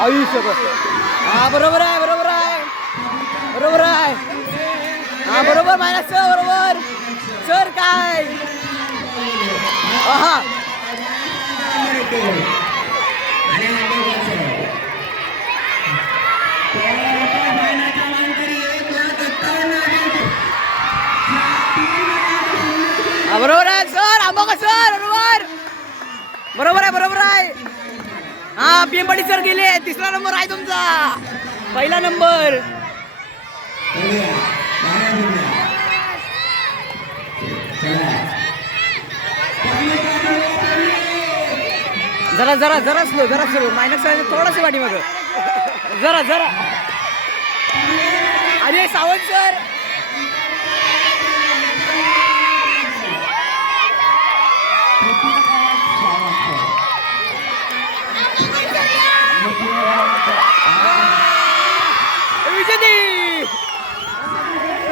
आयुष्य हा बरोबर आहे बरोबर आहे बरोबर आहे हा बरोबर मायनस सर बरोबर सर काय हा बरोबर आहे सर आंबा का सर बरोबर बरोबर आहे बरोबर आहे हा पिंपडी सर गेले तिसरा नंबर आहे तुमचा पहिला नंबर जरा जरा जरा स्लो मायनस थोडासा पाठी मग जरा जरा अरे सावंत सर विजय